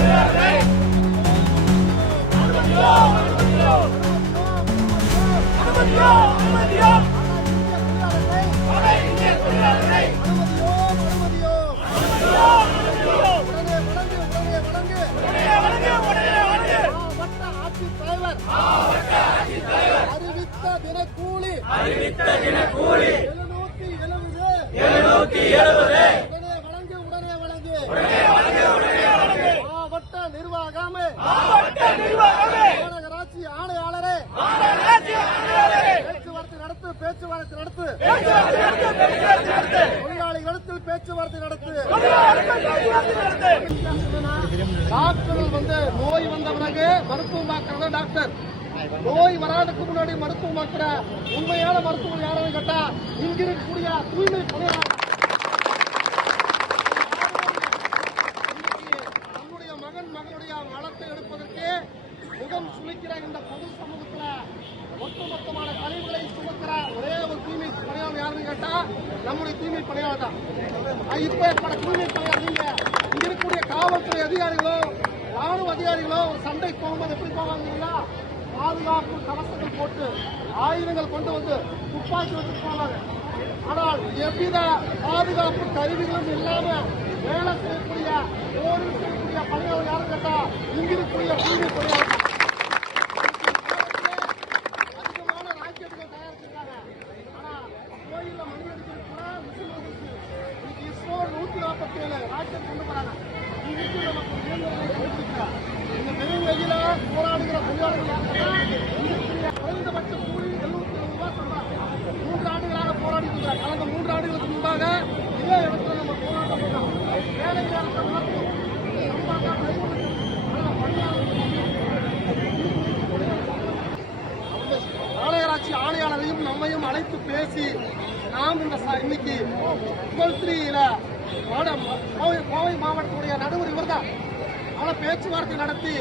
Yeah. எழுநூத்தி எழுபது எழுநூத்தி எழுபது உடனே வழங்கு உடனே வழங்கு மாவட்ட நிர்வாகமே மாநகராட்சி ஆணையாளரே பேச்சுவார்த்தை நடத்து பேச்சுவார்த்தை நடத்து தொழிலாளிகளிடத்தில் பேச்சுவார்த்தை நடத்து டாக்டர்கள் வந்து நோய் வந்த பிறகு மருத்துவம் பார்க்கறது டாக்டர். நோய் வராதுக்கு முன்னாடி மருத்துவம் பார்க்கிற உண்மையான மருத்துவம் யாரும் கேட்டா இங்கிருக்கக்கூடிய தூய்மை பணியாளர். நம்முடைய மகன் மகளுடைய மலத்தை எடுப்பதற்கு முகம் சுமிக்கிற இந்த பொது சமூகத்துல ஒட்டுமொத்தமான கழிவுகளை சுமக்கிற ஒரே ஒரு தூய்மை பணியாளர் யாருன்னு கேட்டா நம்முடைய தூய்மை பணியாளர் தான். இப்ப ஏற்பட தூய்மை பணியாளர் நீங்க இங்க இருக்கக்கூடிய காவல்துறை அதிகாரிகளோ ராணுவ அதிகாரிகளோ சண்டை போகும்போது எப்படி போவாங்க பாதுகாப்பு கவசங்கள் போட்டு ஆயுதங்கள் கொண்டு வந்து துப்பாக்கி வச்சு போனாங்க ஆனால் எவ்வித பாதுகாப்பு கருவிகளும் இல்லாம வேலை செய்யக்கூடிய போரில் செய்யக்கூடிய பணியாளர் யாரும் கேட்டா இங்கிருக்கூடிய கூலி பணியாளர் தான். அதிகமான ராக்கெட்டுகள் தயாரிச்சிருக்காங்க. ஆனா கோயில்ல மனிதர்கள் கூட மிஷின் வந்துருச்சு இன்னைக்கு இஸ்ரோ நூத்தி நாற்பத்தி ஏழு ராக்கெட் கொண்டு போறாங்க. இன்னைக்கு நமக்கு இந்த பெரும் வெயில போராடுகிற அழைத்து பேசி நாம் இந்த இன்னைக்கு புகழ்த்திரியில கோவை கோவை மாவட்டத்துடைய நடுவர் இவர் தான் ஆனால் பேச்சுவார்த்தை நடத்தி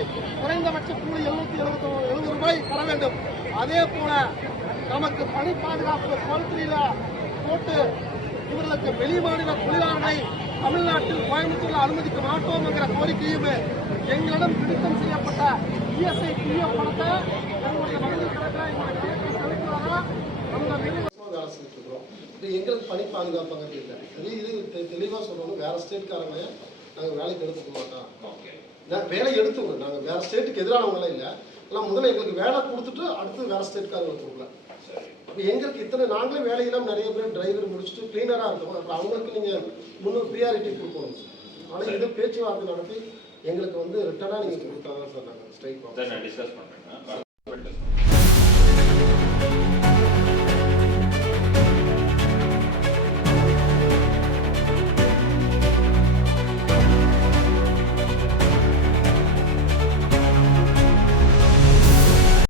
குறைந்தபட்ச கூலி எழுநூத்தி எழுபத்தி எழுபது ரூபாய் தர வேண்டும். அதே போல நமக்கு பணி பாதுகாப்பு புகழ்த்திரியில போட்டு இவர்களுக்கு வெளிமாநில தொழிலாளர்களை தமிழ்நாட்டில் கோயம்புத்தூரில் அனுமதிக்க மாட்டோம் என்கிற கோரிக்கையும் எங்களிடம் பிடித்தம் செய்யப்பட்ட இஎஸ்ஐ பிஎஃப் பணத்தை எங்களுடைய வங்கி கணக்கில் எங்களுடைய கணக்கில் செலுத்துவதா எங்களுக்கு பணி பாதுகாப்பாங்கிறது இல்லை இது தெ- தெளிவா சொல்லணும் வேற ஸ்டேட்காரங்க நாங்கள் வேலைக்கு எடுத்துக்க மாட்டோம் நான் வேலை எடுத்துக்கணும் நாங்கள் வேற ஸ்டேட்டுக்கு எதிரானவங்களாம் இல்லை ஆனால் முதல்ல எங்களுக்கு வேலை கொடுத்துட்டு அடுத்து வேற ஸ்டேட்காரங்களுக்கு கொடுக்கல இப்போ எங்களுக்கு இத்தனை நாங்களே வேலையெல்லாம் நிறைய பேர் டிரைவர் முடிச்சுட்டு கிளீனராக இருக்கோம் அப்புறம் அவங்களுக்கு நீங்கள் முன்னூறு ப்ரியாரிட்டி கொடுக்கணும் ஆனால் இது பேச்சுவார்த்தை நடத்தி எங்களுக்கு வந்து ரிட்டர்னாக நீங்கள் கொடுத்தா தான் சார் நாங்கள் ஸ்ட்ரைக் சார் நான் டிஸ்கஸ் பண்றேங்க